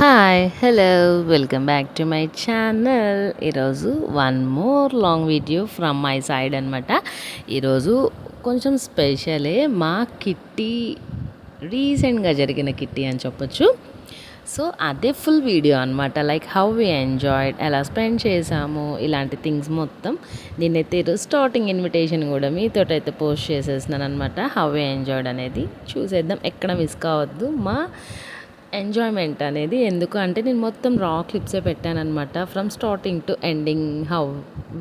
Hi hello welcome back to my channel. ఈరోజు one more long video from my side అనమాట. ఈరోజు కొంచెం స్పెషలే, మా కిట్టి రీసెంట్గా జరిగిన కిట్టి అని చెప్పొచ్చు. సో అదే ఫుల్ వీడియో అనమాట. లైక్ హౌ వి ఎంజాయ్డ్, ఎలా స్పెండ్ చేసాము, ఇలాంటి థింగ్స్ మొత్తం నేనైతే ఈరోజు స్టార్టింగ్ ఇన్విటేషన్ కూడా మీతో అయితే పోస్ట్ చేసేస్తున్నాను అనమాట. హౌ వి ఎంజాయ్డ్ అనేది చూసేద్దాం, ఎక్కడ మిస్ కావద్దు మా ఎంజాయ్మెంట్ అనేది. ఎందుకు అంటే నేను మొత్తం రా క్లిప్సే పెట్టానమాట, from starting to ending. How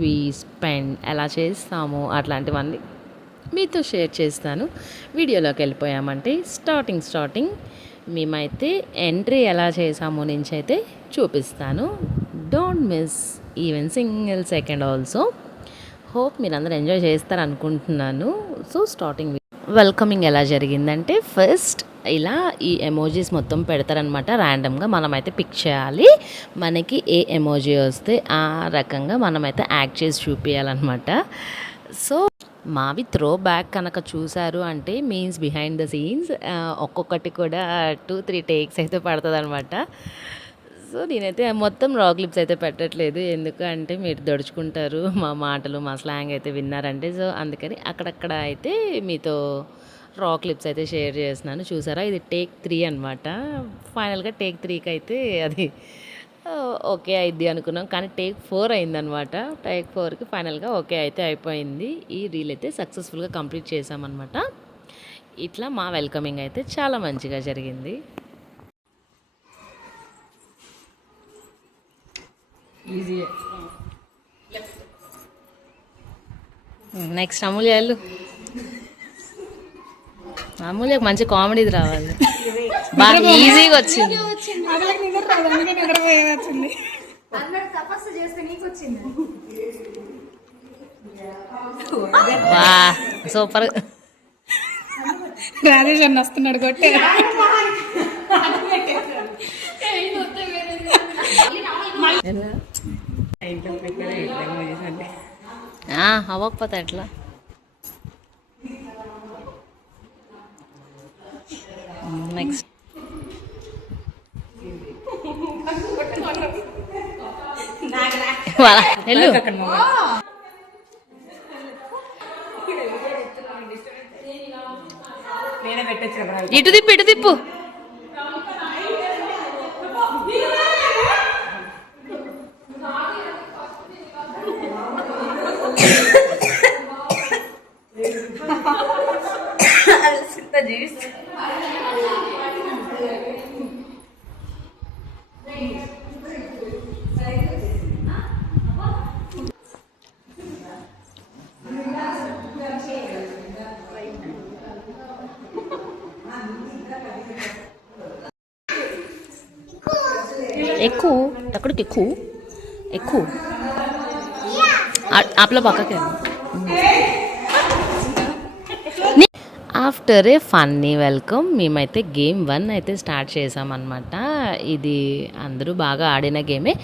we spend, ఎలా చేస్తాము, అట్లాంటివన్నీ మీతో షేర్ చేస్తాను. వీడియోలోకి వెళ్ళిపోయామంటే స్టార్టింగ్ మేమైతే ఎంట్రీ ఎలా చేసామో నుంచి అయితే చూపిస్తాను. Don't miss even single second also. Hope మీరందరూ ఎంజాయ్ చేస్తారనుకుంటున్నాను. సో స్టార్టింగ్ వెల్కమింగ్ ఎలా జరిగిందంటే, ఫస్ట్ ఇలా ఈ ఎమోజీస్ మొత్తం పెడతారనమాట. ర్యాండమ్గా మనమైతే పిక్ చేయాలి. మనకి ఏ ఎమోజీ వస్తే ఆ రకంగా మనమైతే యాక్ట్ చేసి చూపించాలన్నమాట. సో మావి త్రో బ్యాక్ కనుక చూసారు అంటే మీన్స్ బిహైండ్ ద సీన్స్ ఒక్కొక్కటి కూడా 2-3 టేక్స్ అయితే పడుతుంది అనమాట. సో నేనైతే మొత్తం రా క్లిప్స్ అయితే పెట్టట్లేదు, ఎందుకు అంటే మీరు దడుచుకుంటారు మా మాటలు, మా స్లాంగ్ అయితే విన్నారంటే. సో అందుకని అక్కడక్కడ అయితే మీతో రా క్లిప్స్ అయితే షేర్ చేస్తున్నాను. చూసారా, ఇది టేక్ 3 అనమాట. ఫైనల్గా టేక్ 3కి అయితే అది ఓకే అయింది అనుకున్నాం, కానీ టేక్ 4 అయిందనమాట. టేక్ 4కి ఫైనల్గా ఓకే అయితే అయిపోయింది. ఈ రీల్ అయితే సక్సెస్ఫుల్గా కంప్లీట్ చేసామన్నమాట. ఇట్లా మా వెల్కమింగ్ అయితే చాలా మంచిగా జరిగింది. నెక్స్ట్ అమూల్యాలు, అమూల్యకు మంచి కామెడీది రావాలి. బాగా ఈజీగా వచ్చింది. వా సూపర్. రాజేష్ అన్న వస్తున్నాడు కొట్టే. అవ్వకపోతే ఎట్లా? నెక్స్ట్ ఇటు తిప్పు, ఇటు తిప్పు. ఎక్కువ అక్కడికి ఎక్కువ आपला बाका क्या. ఆఫ్టర్ ఏ ఫన్నీ వెల్కమ్ మేమైతే గేమ్ 1 అయితే స్టార్ట్ చేసామన్నమాట. ఇది అందరూ బాగా ఆడిన గేమే.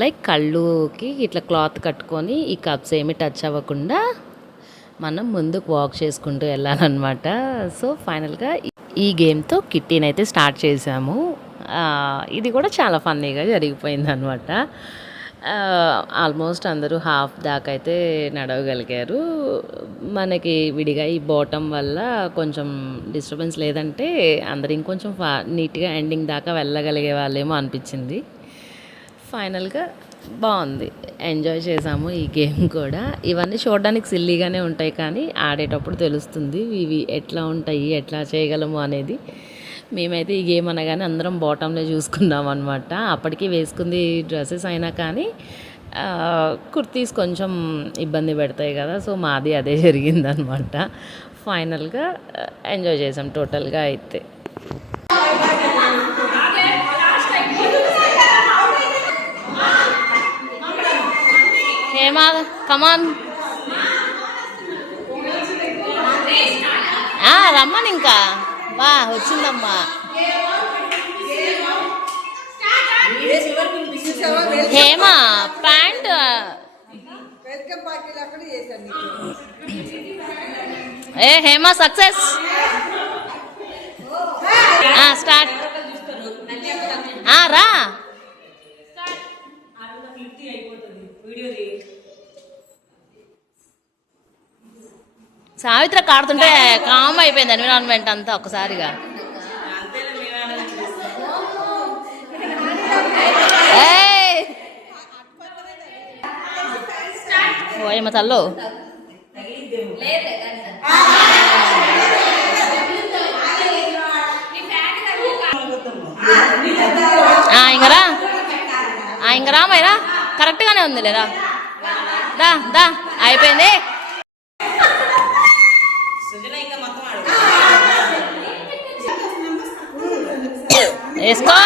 లైక్ కళ్ళుకి ఇట్లా క్లాత్ కట్టుకొని ఈ కప్స్ ఏమి టచ్ అవ్వకుండా మనం ముందుకు వాక్ చేసుకుంటూ వెళ్ళాలన్నమాట. సో ఫైనల్గా ఈ గేమ్తో కిట్టీని అయితే స్టార్ట్ చేసాము. ఇది కూడా చాలా ఫన్నీగా జరిగిపోయింది అనమాట. ఆల్మోస్ట్ అందరూ హాఫ్ దాకా అయితే నడవగలిగారు. మనకి విడిగా ఈ బాటమ్ వల్ల కొంచెం డిస్టర్బెన్స్ లేదంటే అందరు ఇంకొంచెం నీట్గా ఎండింగ్ దాకా వెళ్ళగలిగే వాళ్ళేమో అనిపించింది. ఫైనల్గా బాగుంది, ఎంజాయ్ చేసాము ఈ గేమ్ కూడా. ఇవన్నీ చూడడానికి సిల్లీగానే ఉంటాయి, కానీ ఆడేటప్పుడు తెలుస్తుంది ఇవి ఎట్లా ఉంటాయి, ఎట్లా చేయగలము అనేది. మేమైతే ఈ గేమ్ అనగానే అందరం బాటంలో చూసుకున్నాం అనమాట. అప్పటికి వేసుకుంది డ్రెస్సెస్ అయినా కానీ కుర్తీస్ కొంచెం ఇబ్బంది పెడతాయి కదా. సో మాది అదే జరిగిందనమాట. ఫైనల్గా ఎంజాయ్ చేసాం టోటల్గా అయితే. హేమా కమాన్, రమ్మని ఇంకా వా వచ్చిందమ్మా. హేమా ప్యాంట్ ఏ హేమా సక్సెస్ స్టార్ట్. రా సావిత్రి కాడుతుంటే కామ్ అయిపోయింది ఎన్విరాన్మెంట్ అంతా ఒక్కసారిగా. ఓయమ్మ తల్లో ఇంకరా ఇంక రామాయిరా కరెక్ట్గానే ఉంది లేరా. దా దా అయిపోయింది. వేసుకో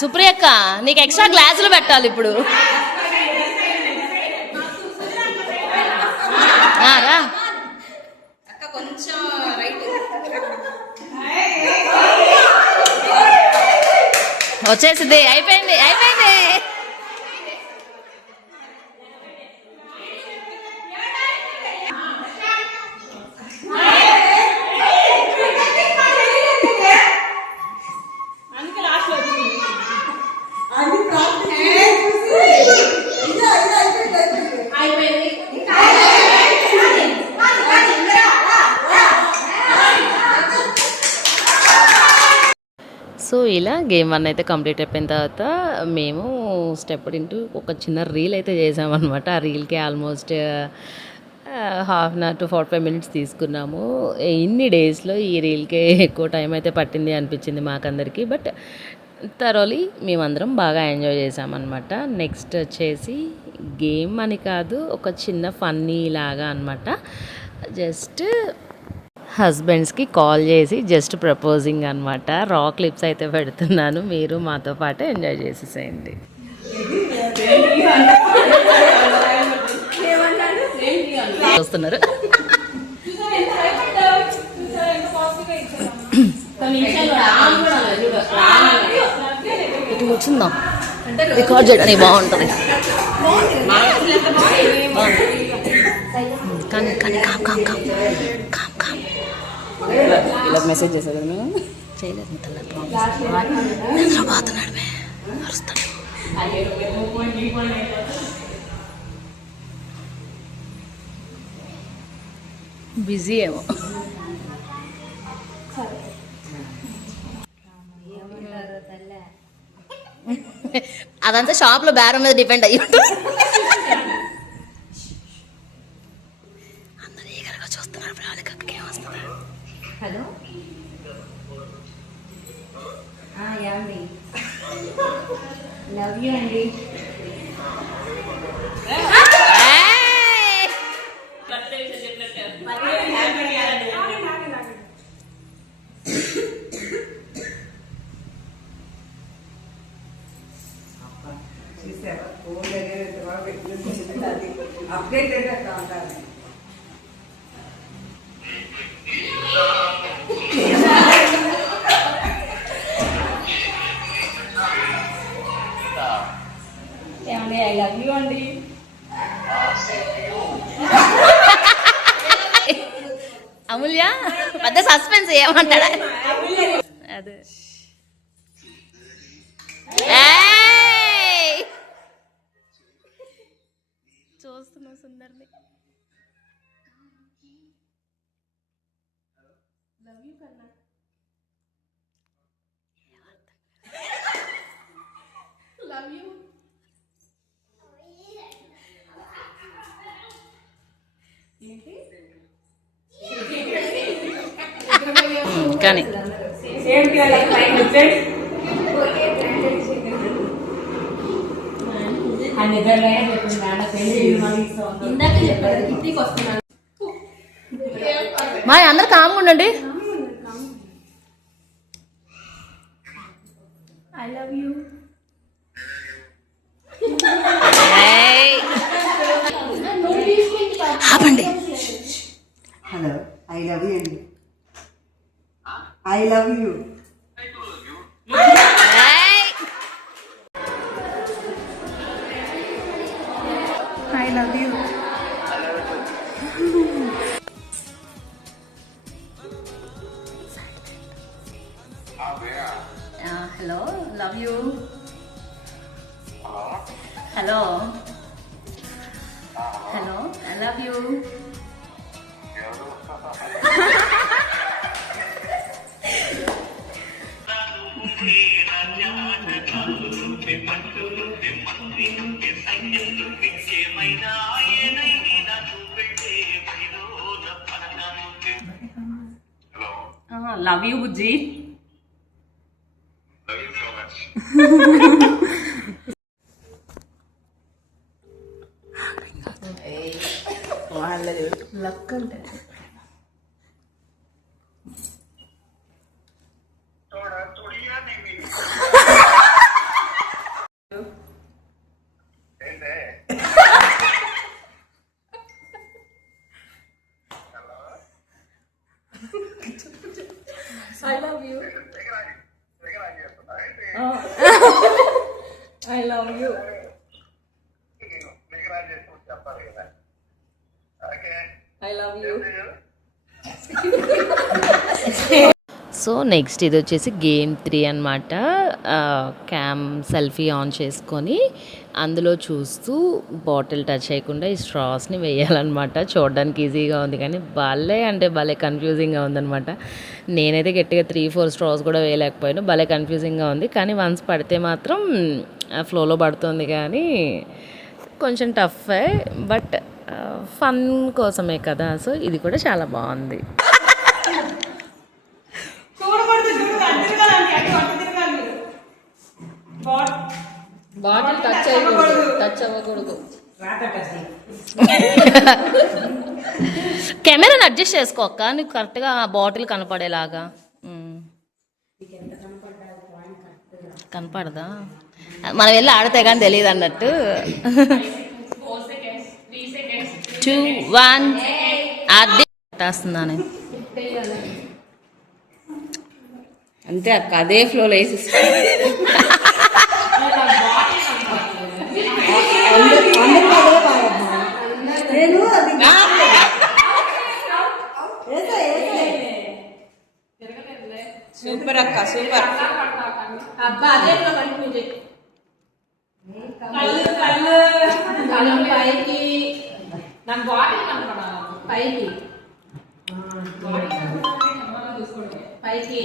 సుప్రియక్క, నీకు ఎక్స్ట్రా గ్లాసులు పెట్టాలి ఇప్పుడు. రా వచ్చేసింది. అయిపోయింది అయిపోయింది. సో ఇలా గేమ్ 1 అయితే కంప్లీట్ అయిపోయిన తర్వాత మేము స్టెప్ ఇంటూ ఒక చిన్న రీల్ అయితే చేసామన్నమాట. ఆ రీల్కి ఆల్మోస్ట్ 1/2 to 45 minutes తీసుకున్నాము. ఇన్ని డేస్లో ఈ రీల్కే ఎక్కువ టైం అయితే పట్టింది అనిపించింది మాకందరికీ. బట్ థరోలీ మేమందరం బాగా ఎంజాయ్ చేసామన్నమాట. నెక్స్ట్ వచ్చేసి గేమ్ అని కాదు, ఒక చిన్న ఫన్నీ లాగా అనమాట. జస్ట్ హస్బెండ్స్కి కాల్ చేసి జస్ట్ ప్రపోజింగ్ అనమాట. రా క్లిప్స్ అయితే పెడుతున్నాను, మీరు మాతో పాటు ఎంజాయ్ చేసేసేయండి. చూస్తున్నారు ఇటు కూర్చుందాం, రికార్డ్ చేయడానికి బాగుంటుంది. కానీ కానీ కామ్ కామ్ కామ్ కామ్ కామ్ ఇలా మెసేజ్ చేశారు కదా మేము చేయలేదు. నిద్రపోతున్నాడు, అరుస్తాడు. బిజీ ఏమో. అదంతా షాప్లో బేరం మీద డిపెండ్ అయ్యి అందరూ ఈగరగా చూస్తున్నారు. ప్రాణికక్కకి ఏమొస్తుంది? హలో యాండి, లవ్ యూ అండి. అప్డేటెడ్ అట్లా ఉంటారు. ఏమండి, ఐ లవ్ యూ అండి. అమూల్య పెద్ద సస్పెన్స్, ఏమంటాడా? అదే చూస్తున్నా సుందర్ని. లవ్ యూ కన్నా. Love you. కానీ మా అందరు కామ్గా ఉండండి. I love you. ఆపండి. హలో, ఐ లవ్ యూ అండి. I love you. I love you. Hello, love you. Hello hello, I love you. Love you బుజ్జి. వాళ్ళది లక్ అంటే I love you. I love you. I love you. So next ఇది వచ్చేసి game 3 అనమాట. Cam selfie on చేసుకొని అందులో చూస్తూ bottle touch చేయకుండా ఈ స్ట్రాస్ని వేయాలన్నమాట. చూడడానికి ఈజీగా ఉంది కానీ భలే కన్ఫ్యూజింగ్గా ఉందన్నమాట. నేనైతే గట్టిగా 3-4 స్ట్రాస్ కూడా వేయలేకపోయాను. భలే కన్ఫ్యూజింగ్గా ఉంది కానీ వన్స్ పడితే మాత్రం ఫ్లోలో పడుతుంది కానీ కొంచెం టఫే, బట్ ఫన్ కోసమే కదా. సో ఇది కూడా చాలా బాగుంది. బాటిల్ టచ్ అవ్వకూడదు, టచ్ అవ్వకూడదు. కెమెరాని అడ్జస్ట్ చేసుకోక్క, నీకు కరెక్ట్గా బాటిల్ కనపడేలాగా. కనపడదా? మనం వెళ్ళి ఆడితే కానీ తెలియదు అన్నట్టు. 2, 1 అది పెట్టేస్తున్నాను అంతే అక్క, అదే ఫ్లోలో వేసి నేను సూపర్ అక్క, సూపర్. అబ్బా అదే ఫ్లో కంటిన్యూ చేయి. కళ్ళు పైకి, నాకు బాటిల్ కనపడాలి పైకి, పైకి.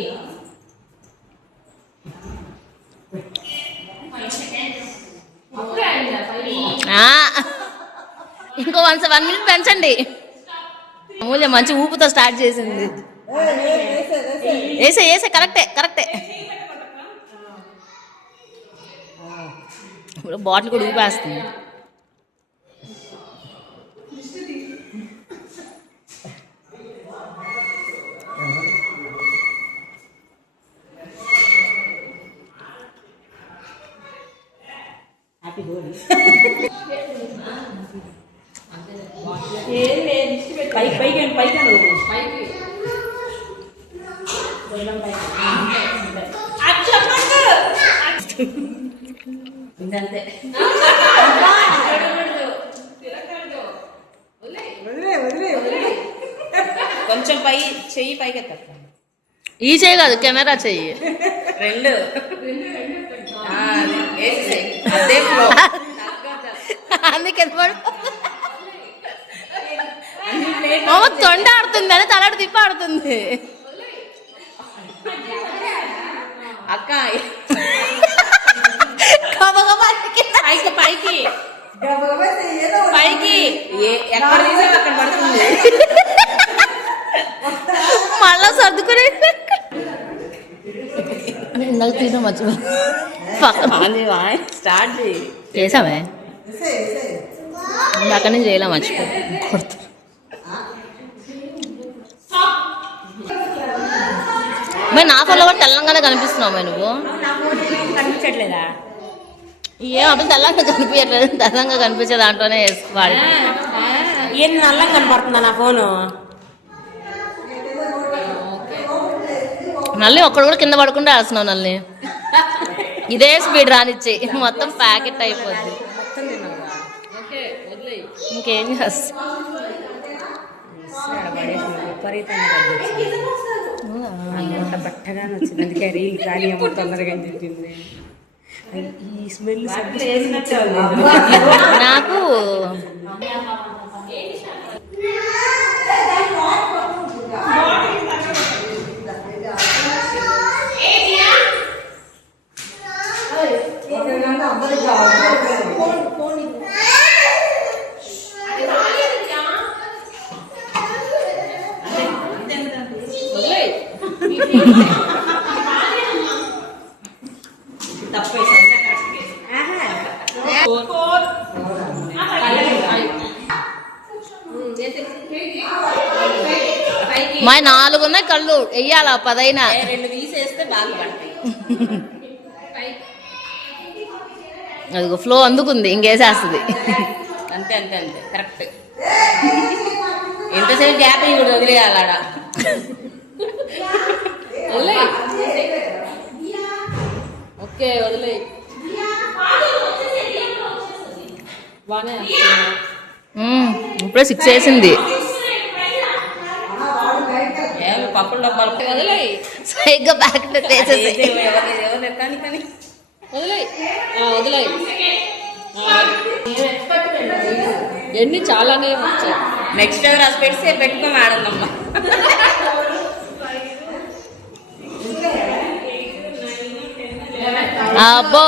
ఇంకో 1 minute పెంచండి. అమూల్య మంచి ఊపుతో స్టార్ట్ చేసింది. వేసే కరెక్టే. ఇప్పుడు బాటిల్ కూడా ఊపేస్తుంది. ఇంకంతే. కొంచెం చెయ్యి పైకి ఎత్తారు. ఈ చెయ్యి కాదు, కెమెరా చెయ్యి. రెండు అదే ఫ్లో. అందుకే తొండ ఆడుతుంది అని తలాడు తిప్ప ఆడుతుంది. అక్క పైకి పైకి ఎక్కడ తీసా అక్కడ పడుతుంది. మళ్ళా సర్దుకుని నాకు తిన మర్చిపో స్టార్ట్ చేసామే అక్కడి నుంచి చేయలే మర్చిపో. మరి నా ఫోన్లో కూడా తెలంగాణ కనిపిస్తున్నావు నువ్వు. కనిపించట్లేదా? ఏం అప్పుడు తెల్లంగా కనిపించట్లేదు, తెల్లంగా కనిపించే దాంట్లోనే వేసుకోవాలి. ఏం నల్లంగా కనపడుతుందా నా ఫోను? నల్లి ఒక్కడు కూడా కింద పడకుండా వేస్తున్నావు నల్లి. ఇదే స్పీడ్ రానిచ్చి మొత్తం ప్యాకెట్ అయిపోద్ది. ఇంకేం చేస్తా విపరీతంగా అంత బట్టగా నచ్చింది. అందుకే రీల్ కానీ ఏమో తొందరగా అని చెప్పింది. ఈ స్మెల్ నాకు మా 4 ఉన్నాయి కళ్ళు వెయ్యాలా 10 అయినా 2 తీసేస్తే బాగా పడతాయి. అదిగో ఫ్లో అందుకుంది ఇంకేసేస్తుంది. అంతే అంతే అంతే కరెక్ట్. ఎంతసేపు గ్యాప్ కూడా వదిలేయాలాడ. ఓకే వదిలే. ఇప్పుడే 6 వేసింది. పప్పుల డబ్బాలు వదిలే. సరిగ్గా బ్యాక్ వేసేసి ఎవరు కానీ కానీ వదిలే వదిలే. ఎన్ని చాలానే వచ్చాయి. నెక్స్ట్ ఎవరు రాసి పెడితే పెట్టుకొని ఆడందమ్మా. అబ్బో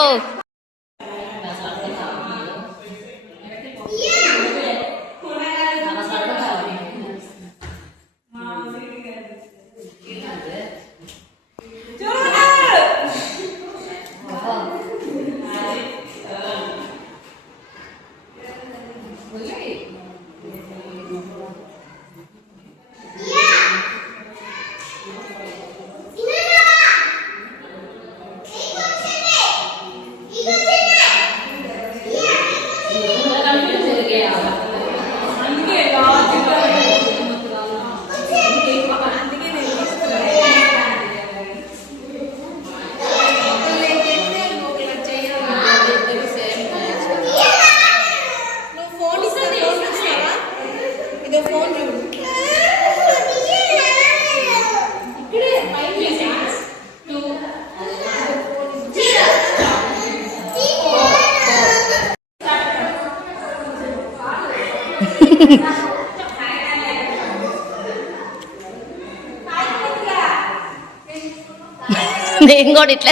నేను కూడా ఇట్లా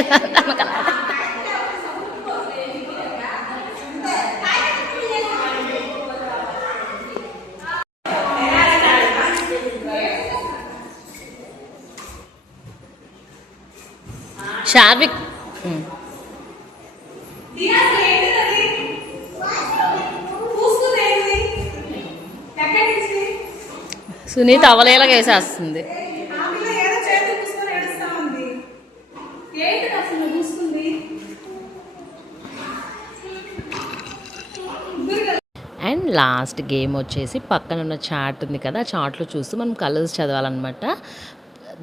షార్విక్ సునీత అవలేలాగా వేసేస్తుంది. అండ్ లాస్ట్ గేమ్ వచ్చేసి పక్కన ఉన్న చార్ట్ ఉంది కదా, చార్ట్లో చూస్తూ మనం కలర్స్ చదవాలన్నమాట.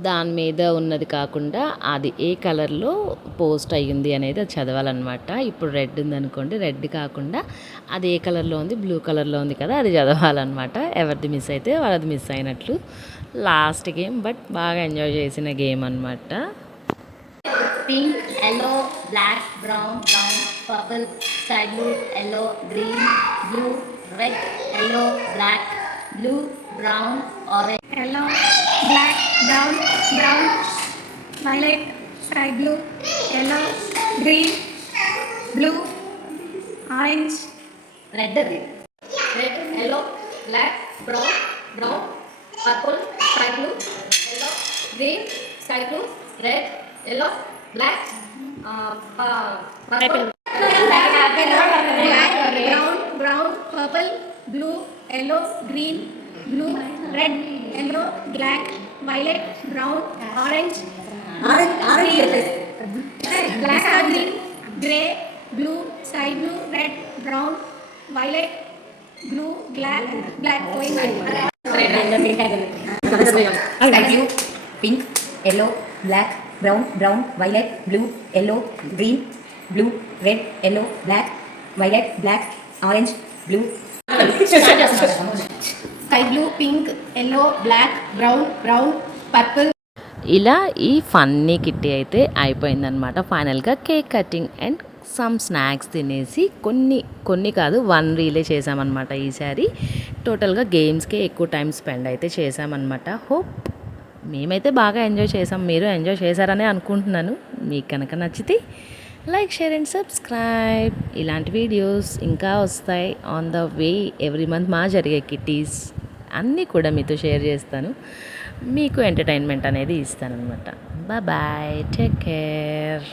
దాని మీద ఉన్నది కాకుండా అది ఏ కలర్లో పోస్ట్ అయ్యింది అనేది అది చదవాలన్నమాట. ఇప్పుడు రెడ్ ఉందనుకోండి, రెడ్ కాకుండా అది ఏ కలర్లో ఉంది, బ్లూ కలర్లో ఉంది కదా, అది చదవాలన్నమాట. ఎవరిది మిస్ అయితే వాళ్ళది మిస్ అయినట్లు. లాస్ట్ గేమ్ బట్ బాగా ఎంజాయ్ చేసిన గేమ్ అనమాట. Pink, yellow, black, brown, purple, sky blue, yellow, green, blue, red, yellow, black, blue, brown, orange. Yellow, black, brown, violet, sky blue, yellow, green, blue, orange, Red, yellow, black, brown, purple, sky blue, yellow, green, sky blue, red, yellow, black, purple, brown, purple, blue, yellow, green, blue, red, yellow, black, violet, brown, orange, black, green, grey, blue, sky blue, red, brown, violet, blue, black, sky blue, pink, yellow, black, brown, violet, blue, yellow, green, blue, red, yellow, black, violet, black, orange, blue. Sky blue, pink, yellow, black, brown, purple. ఇలా ఈ funny kitty అయితే అయిపోయిందనమాట. ఫైనల్గా cake cutting and some snacks తినేసి కొన్ని కాదు 1 రీలే చేసామన్నమాట ఈసారి. టోటల్గా గేమ్స్కే ఎక్కువ టైం స్పెండ్ అయితే చేసామన్నమాట. హోప్ మేమైతే బాగా ఎంజాయ్ చేసాం, మీరు ఎంజాయ్ చేశారని అనుకుంటున్నాను. మీకు కనుక నచ్చితే లైక్, షేర్ అండ్ సబ్స్క్రైబ్. ఇలాంటి వీడియోస్ ఇంకా వస్తాయి on the way. Every month మా జరిగే కిట్టీస్ అన్నీ కూడా మీతో షేర్ చేస్తాను. మీకు ఎంటర్టైన్మెంట్ అనేది ఇస్తానన్నమాట. Bye, take care.